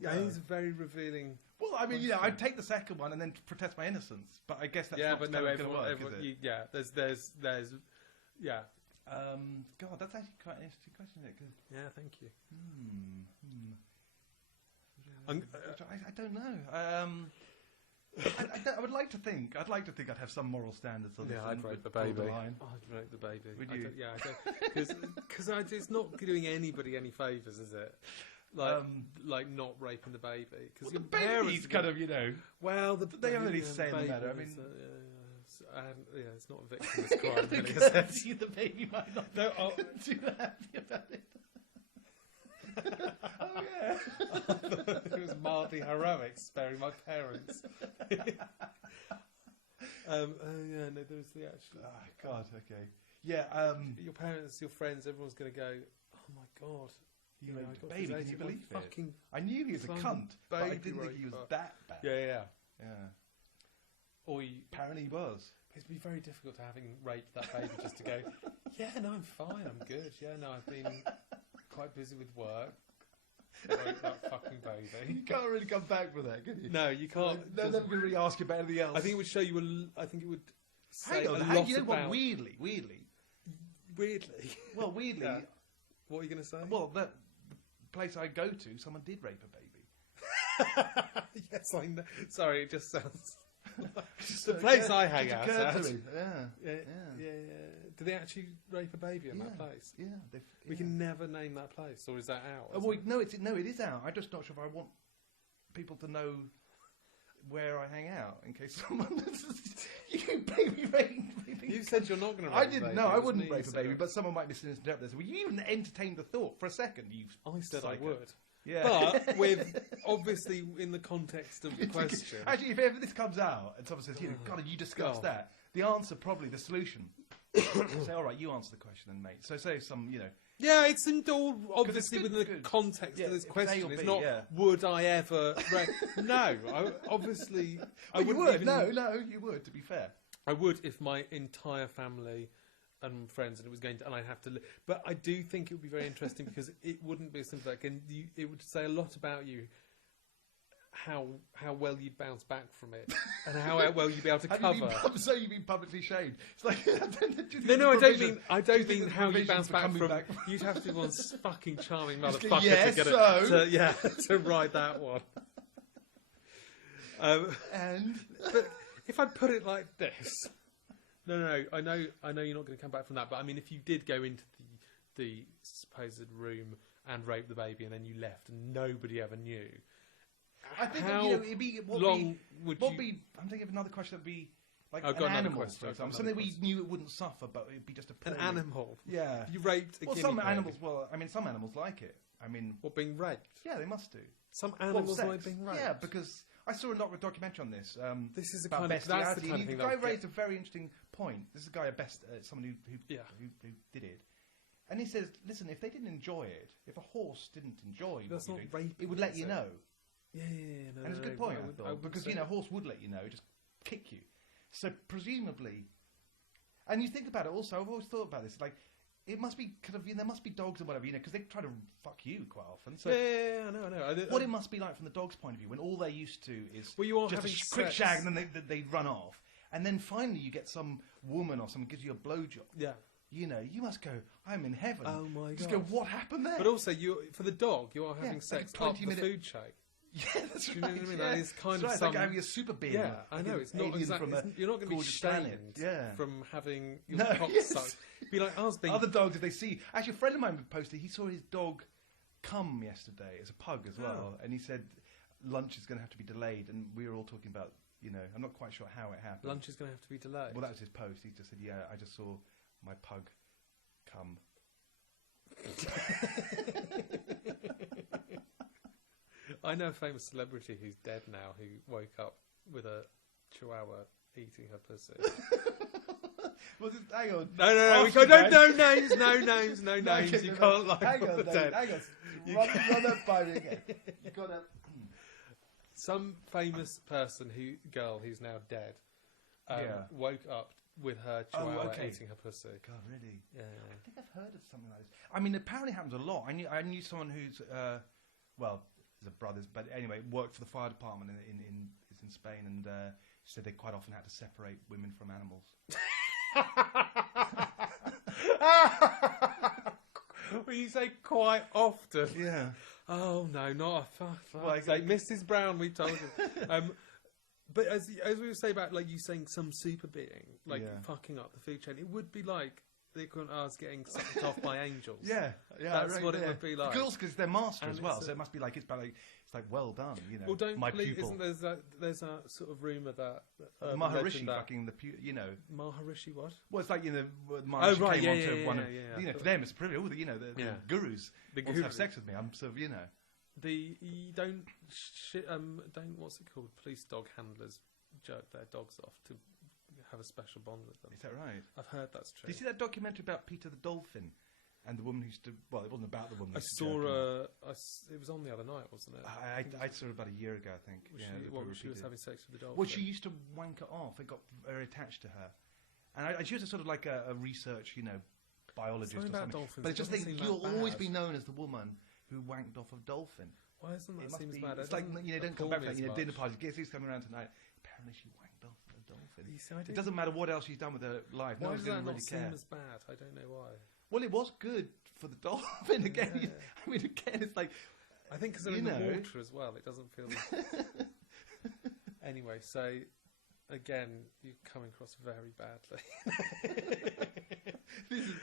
It's very revealing. Well, I mean, I'd take the second one and then protest my innocence, but I guess that's not going to work, is it? There's God, that's actually quite an interesting question, isn't it? Yeah, thank you. I don't know. I would like to think. I'd like to think I'd have some moral standards on this. Yeah, I'd rape the baby. I'd rape the baby. Would you? Because it's not doing anybody any favours, is it? Like not raping the baby. Because the baby's kind of, Well, they haven't really say in the matter. I mean, it's not a victimless crime. Really, the baby might not do that about it. Oh yeah. It was mildly heroic, sparing my parents. No, there's the actual. Oh God, okay, yeah. Your parents, your friends, everyone's going to go, oh my God, He You know, raped I a got baby. Can fixated you on believe it? fucking I knew he was a some cunt, but I baby didn't think he was raper. that bad. Yeah. Yeah. Or you, Apparently he was. it'd be very difficult to having raped that baby just to go, yeah, no, I'm fine, I'm good. Yeah, no, I've been quite busy with work. Raped that fucking baby. You can't really come back from that, can you? No, you can't. They're never going to really ask you about anything else. I think it would show you I think it would say Hang on, a lot you know about... what? Weirdly. Weirdly. Well, weirdly. Yeah. What are you going to say? Well, the place I go to, someone did rape a baby. Yes, I know. Sorry, it just sounds... Just the place I hang just out occurred at. to me. Yeah. Do they actually rape a baby in that place? Yeah. We can never name that place, or is that out? Oh, well, no, it is out. I'm just not sure if I want people to know where I hang out in case someone you baby raping. You said you're not going to rape I a baby. didn't. No, I wouldn't rape a said baby, it. but someone might be listening to this. Well, you even entertained the thought for a second. You. I said psycho. I would. Yeah. But with obviously in the context of the question. Actually, if ever this comes out and someone says, God, you discussed God. that, the answer probably the solution. Say, all right, you answer the question then, mate. So say some, Yeah, it's all obviously good- within the good. context Yeah, of this it's A question. or It's B, not yeah. would I ever rape. No, obviously I Well, you wouldn't would. even- No, you would. To be fair. I would if my entire family and friends and it was going to, and I'd have to. But I do think it would be very interesting because it wouldn't be a simple fact, and it would say a lot about you. How well you'd bounce back from it, and how well you'd be able to cover. So you've been publicly shamed. It's like No, I don't mean. I do you don't think mean there's how you provision bounce for back coming from. back? You'd have to be one fucking charming Just go, motherfucker "Yes, to get so?" to write that one. And But if I put it like this, no, I know you're not going to come back from that. But I mean, if you did go into the supposed room and rape the baby, and then you left, and nobody ever knew, I think how it'd be long would you? I'm thinking of another question that'd be like I've an got another animal, question, for I've got example. another Something we question. knew it wouldn't suffer, but it'd be just a An animal. Yeah. You raped a Well, guinea some pig. animals. Well, I mean, some animals like it. I mean, What, being raped? yeah, they must do. Some Well, animals sex. like being raped. Yeah, because I saw a documentary on this. This is the about kind of bestiality. that's the kind of and thing the guy that would raised get- a very interesting point. This is a guy, someone who did it, and he says, "Listen, if they didn't enjoy it, if a horse didn't enjoy That's what not you do, raping, it would let is you it? know." Yeah. No, And it's a good no, point, I I would- thought, I would because say- a horse would let you know, just kick you. So presumably, and you think about it also. I've always thought about this. Like, it must be kind of there must be dogs and whatever, because they try to fuck you quite often. So Yeah, I know. what it must be like from the dog's point of view when all they're used to is Well, you are just having a quick sex. shag and then they run off, and then finally you get some woman or someone gives you a blowjob. Yeah. You must go, I'm in heaven. Oh my Just God. go, what happened there? But also, for the dog, you are having it's like sex a up the 20-minute food chain. yeah, that's Do you right. know what I mean? Yeah. That is kind That's of right, it's some. like having a super being. Yeah, I like know. an It's not alien exactly. from a You're not going to be gorgeous shamed planet. Yeah. from having your No, cock yes. sucked. Be like us being. Other dogs, if they see... Actually, a friend of mine posted, he saw his dog come yesterday as a pug as well, and he said lunch is going to have to be delayed, and we were all talking about, I'm not quite sure how it happened. Lunch is going to have to be delayed. Well, that was his post. He just said, yeah, I just saw my pug come. I know a famous celebrity who's dead now who woke up with a chihuahua eating her pussy. Hang on. No. After No that- names. No No, names. okay, You no, can't no. lie. Hang on, about the Dave, dead. hang on. You Run that by me again. You got to... Some famous girl who's now dead, woke up with her chihuahua eating her pussy. God, really? Yeah. I think I've heard of something like this. I mean, apparently it happens a lot. I knew someone who's, there's a brothers, but anyway, worked for the fire department in Spain, and she said they quite often had to separate women from animals. Well, you say quite often. Yeah. Oh no, not a fuck's Well, sake. Mrs. Brown, we told you. But as we were saying about you saying some super being fucking up the food chain, it would be like the equivalent of us getting sucked off by angels. Yeah, That's what it would be like. Girls, because they're master And as well, it's so it must be like it's like well done, Well, don't my believe. pupil. Isn't there's a sort of rumor that Maharishi legend that- fucking Maharishi what? Well, it's like Maharishi right, came yeah, onto yeah, one yeah, of for them it's pretty the Yeah. gurus The want to have gurus. sex with me. I'm sort of You don't what's it called? Police dog handlers jerk their dogs off to have a special bond with them. Is that right? I've heard that's true. Did you see that documentary about Peter the dolphin? And the woman who stood... Well, it wasn't about the woman. I saw it was on the other night, wasn't it? I saw her about a year ago, I think. She was having sex with the dolphin? Well, she used to wank it off. It got very attached to her. And she was sort of like a research, biologist or something. Dolphins, but it's just you'll always be known as the woman who wanked off a dolphin. Why isn't that seems bad? It's like, don't come back for dinner parties. Guess who's coming around tonight? Apparently she wanked off a dolphin. It doesn't matter what else she's done with her life. Why does that not seem as bad? I don't know why. Well, it was good for the dolphin. Again, it's like... I think because they're in the water as well, it doesn't feel... Anyway, so... Again, you're coming across very badly. This is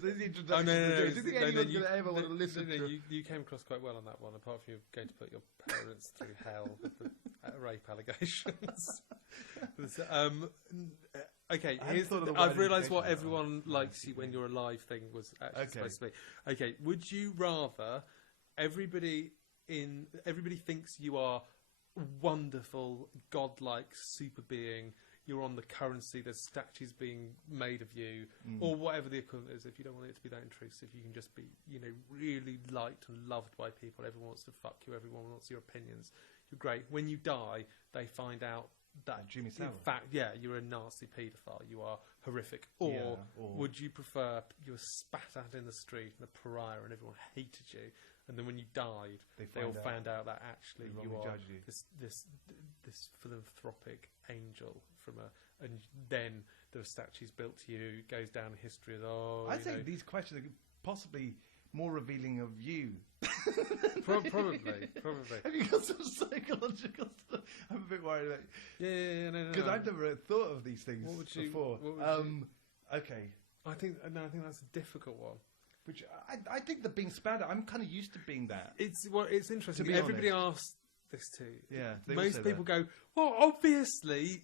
the introduction. Do you think anyone's going to ever want to listen to it? You came across quite well on that one, apart from you going to put your parents through hell with the rape allegations. Okay, I've realised what everyone likes you when you're alive thing was actually supposed to be. Okay, would you rather everybody thinks you are wonderful, godlike super being, you're on the currency, there's statues being made of you, or whatever the equivalent is, if you don't want it to be that intrusive, you can just be, really liked and loved by people, everyone wants to fuck you, everyone wants your opinions, you're great. When you die, they find out that, Jimmy Savile. In fact, you're a nasty paedophile, you are horrific. Or would you prefer you were spat at in the street and a pariah and everyone hated you, and then when you died, they all found out that actually you are this philanthropic angel and then there are statues built to you. It goes down in history as I think these questions are possibly more revealing of you. Probably. Have you got some psychological stuff? I'm a bit worried about you. No. Because I've never thought of these things before. Okay. I think that's a difficult one. Which I think that being spat at, I'm kind of used to being that. It's interesting. Everybody asks this too. Yeah. Most people go, well, obviously,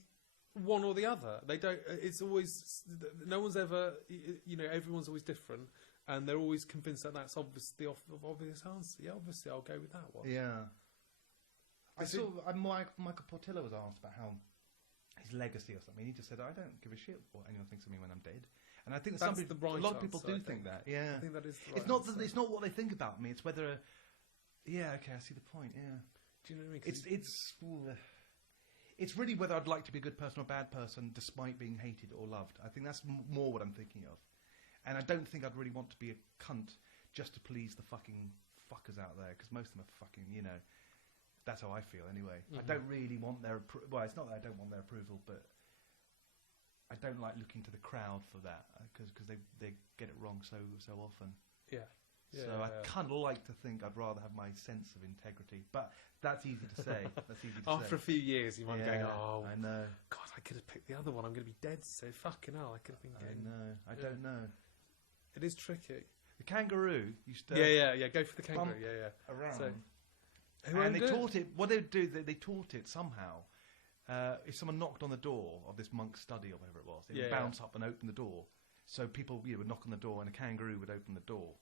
one or the other. They don't. It's always no one's ever. Everyone's always different, and they're always convinced that that's the obvious answer. Yeah, obviously, I'll go with that one. Yeah. Michael Portillo was asked about how his legacy or something. He just said, "I don't give a shit what anyone thinks of me when I'm dead." And I think that a lot of people do think that. Yeah, I think that is the right answer. It's not what they think about me. It's whether. Yeah. Okay. I see the point. Yeah. Do you know what I mean? It's really whether I'd like to be a good person or a bad person, despite being hated or loved. I think that's more what I'm thinking of. And I don't think I'd really want to be a cunt just to please the fucking fuckers out there, because most of them are fucking. That's how I feel anyway. Mm-hmm. I don't really want their well. It's not that I don't want their approval, but I don't like looking to the crowd for that because they get it wrong so often. Yeah. I kind of like to think I'd rather have my sense of integrity, but that's easy to say. After a few years, you might be going, "Oh, I know. God, I could have picked the other one. I'm going to be dead so fucking hell. I could have been getting." I know. I don't know. It is tricky. The kangaroo used to. Yeah. Go for the kangaroo. Yeah. Around. So, and they taught it. What they would do, they taught it somehow. If someone knocked on the door of this monk's study or whatever it was, it would bounce up and open the door. So people would knock on the door and a kangaroo would open the door.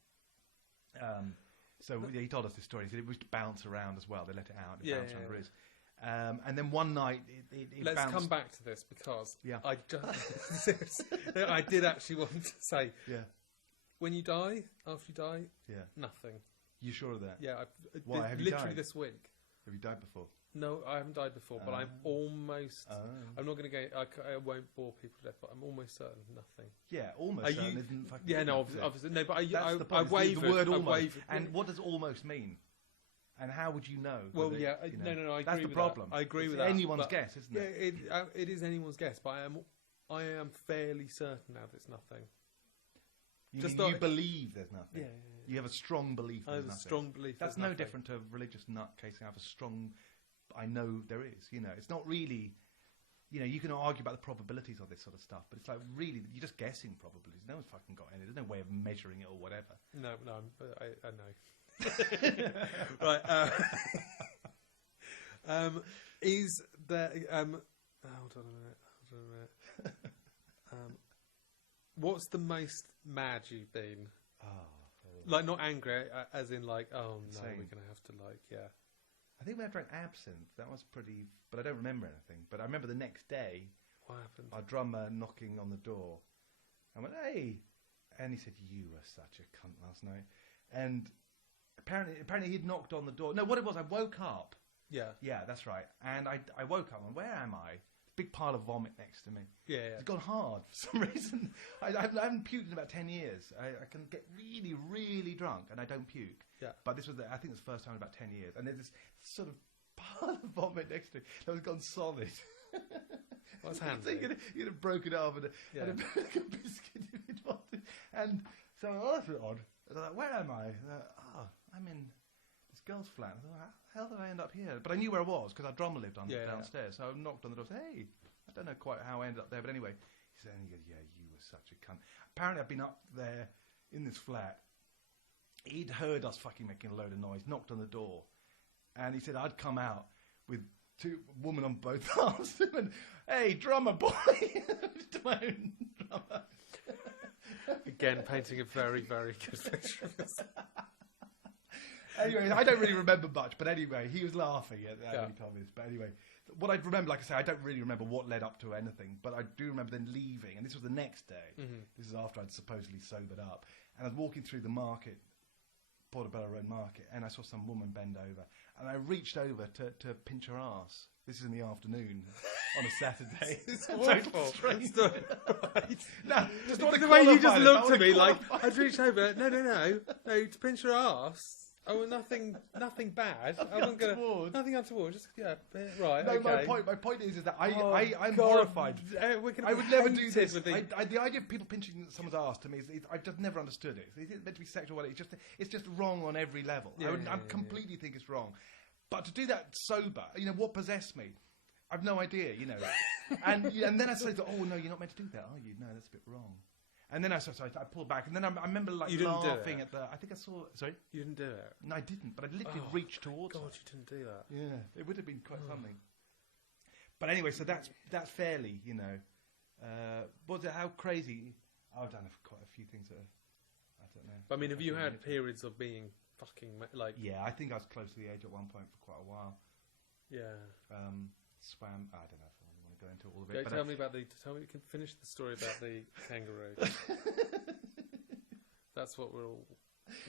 He told us this story. He said it was to bounce around as well. They let it out and bounce around the roots. And then one night it Let's bounced. come back to this because I did actually want to say when you die, after you die, nothing. You sure of that? Yeah. Why? Have you literally died? This week. Have you died before? No, I haven't died before, but I'm almost... I'm not going to go... I won't bore people to death, but I'm almost certain nothing. Yeah, almost certain isn't fucking... Yeah, no, obviously. No, but I wavered. The word almost. And what does almost mean? And how would you know? Well, no, I agree with that. That's the problem. I agree with that. It's anyone's guess, isn't it? Yeah, it is anyone's guess, but I am fairly certain now that it's nothing. You believe there's nothing? Yeah. You have a strong belief there's nothing? I have a strong belief That's no different to a religious nutcase. I have a strong... I know there is, it's not really, you can argue about the probabilities of this sort of stuff, but it's like really, you're just guessing probabilities. No one's fucking got any. There's no way of measuring it or whatever. No, I know. Right. Is there, hold on a minute. What's the most mad you've been? Like not angry, as in like, oh no, we're going to have to I think when I drank absinthe, that was pretty... But I don't remember anything. But I remember the next day... What happened? Our drummer knocking on the door. I went, hey! And he said, "You were such a cunt last night." And apparently he'd knocked on the door. No, what it was, I woke up. Yeah, that's right. And I woke up and where am I? Big pile of vomit next to me. Yeah. It's gone hard for some reason. I haven't puked in about 10 years. I can get really, really drunk and I don't puke. Yeah. But this was, I think it was the first time in about 10 years. And there's this sort of pile of vomit next to me that was gone solid. Well, that's handy. So you'd have broken it off and a biscuit if you'd wanted. And so, that's a bit odd. And I'm like, where am I? I'm in this girl's flat. I thought, how the hell did I end up here? But I knew where I was because our drummer lived downstairs. So I knocked on the door and said, hey, I don't know quite how I ended up there. But anyway, he said, yeah, you were such a cunt. Apparently I've been up there in this flat. He'd heard us fucking making a load of noise, knocked on the door. And he said I'd come out with two women on both arms. And, hey, drummer boy. To my own drummer. Again, painting a very, very good picture of this. Anyway, I don't really remember much, but anyway, he was laughing at when he told me this. But anyway, what I remember, like I say, I don't really remember what led up to anything, but I do remember then leaving, and this was the next day. Mm-hmm. This is after I'd supposedly sobered up, and I was walking through the market, Portobello Road Market, and I saw some woman bend over, and I reached over to pinch her ass. This is in the afternoon on a Saturday. It's awful. Right. No, just the way you just looked at me like I'd reached over. No, to pinch her ass. Oh, nothing bad. Nothing untoward. Just right. No, okay. my point is that I'm horrified. I would never do this. The idea of people pinching someone's ass to me is I just never understood it. It's meant to be sexual. It's just wrong on every level. I completely think it's wrong. But to do that sober, what possessed me? I've no idea, And then I said, oh no, you're not meant to do that, are you? No, that's a bit wrong. And then I pulled back, and then I remember laughing at the. I think I saw. Sorry, you didn't do it. No, I didn't. But I literally reached towards. God, her. you didn't do that. Yeah, it would have been quite something. But anyway, so that's fairly, Was it how crazy? I've done quite a few things that I don't know. But I mean, have you had periods of being fucking like? Yeah, I think I was close to the age at one point for quite a while. Yeah. Swam. I don't know if I really want to go into all of it. Tell me you can finish the story about the kangaroo. That's what we're all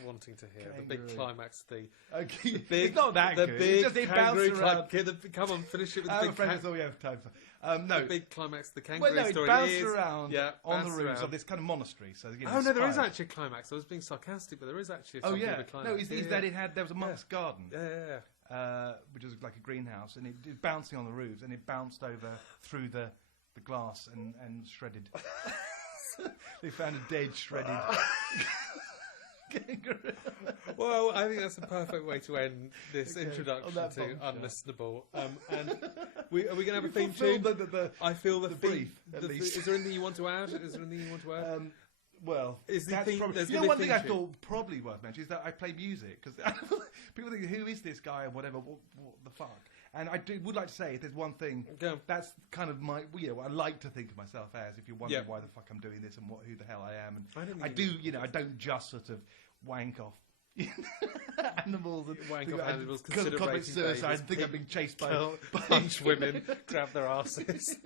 wanting to hear. Kangaroo. The big climax. It's not that good. It kangaroo come on, finish it with the big. That's all we have time for. No, the big climax. The kangaroo story. It bounced around on the roofs of this kind of monastery. So there is actually a climax. I was being sarcastic, but there is actually a climax. No, is that there was a monk's garden. Which was like a greenhouse, and it was bouncing on the roofs, and it bounced over through the glass and shredded. They found a dead, shredded kangaroo. Well, I think that's a perfect way to end this introduction to Unlistenable. And are we going to have a theme tune? I feel the brief. Is there anything you want to add? Well, that's probably, one thing I thought probably worth mentioning is that I play music, because people think, who is this guy or whatever, what the fuck? And I would like to say, if there's one thing, that's kind of what I like to think of myself as, if you're wondering why the fuck I'm doing this and who the hell I am. And I don't just sort of wank off animals and commit suicide and think I'm being chased by punch women, grab their asses.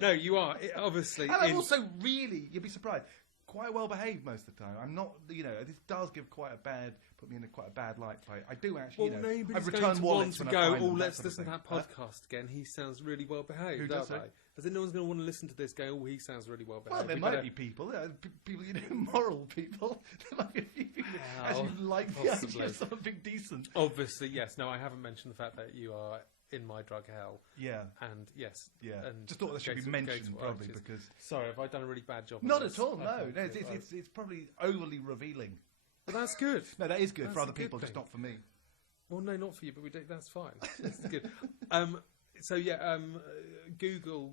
No, you are, obviously. And I'm also really, you'd be surprised, quite well behaved most of the time. I'm not, this does put me in quite a bad light. I do actually, I've returned wallets when I find them. Let's listen to that podcast again. He sounds really well behaved. Who does that? I think no one's going to want to listen to this going, he sounds really well behaved. Well, there might be people, moral people. There might be a few people actually like the idea of someone being decent. Obviously, yes. No, I haven't mentioned the fact that you are in my drug hell. Yeah. And yes. Yeah. And just thought that should be mentioned probably because. Sorry, have I done a really bad job? Not at all. No. It's probably overly revealing. But that's good. No, that is good for other people, just not for me. Well, no, not for you, but that's fine. That's good. Google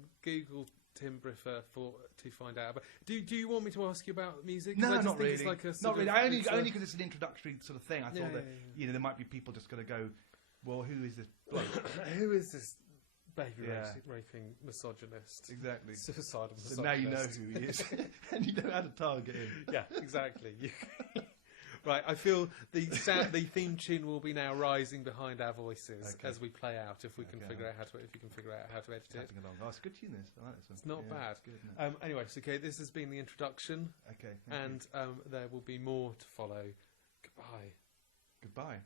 Tim Briffa to find out. But do you want me to ask you about music? No, not really. It's like not really. Only because it's an introductory sort of thing. I thought that there might be people just going to go, well, who is this bloke? Who is this baby raping misogynist? Exactly. Suicidal misogynist. So now you know who he is, and you know how to target him. Yeah, exactly. Right, I feel the theme tune will be now rising behind our voices as we play out. If we can figure out how to edit it. Tapping along. Oh, it's a good tune. This. I like this one. It's not bad. It's good, isn't it? Anyway, so okay, this has been the introduction. Okay. And there will be more to follow. Goodbye. Goodbye.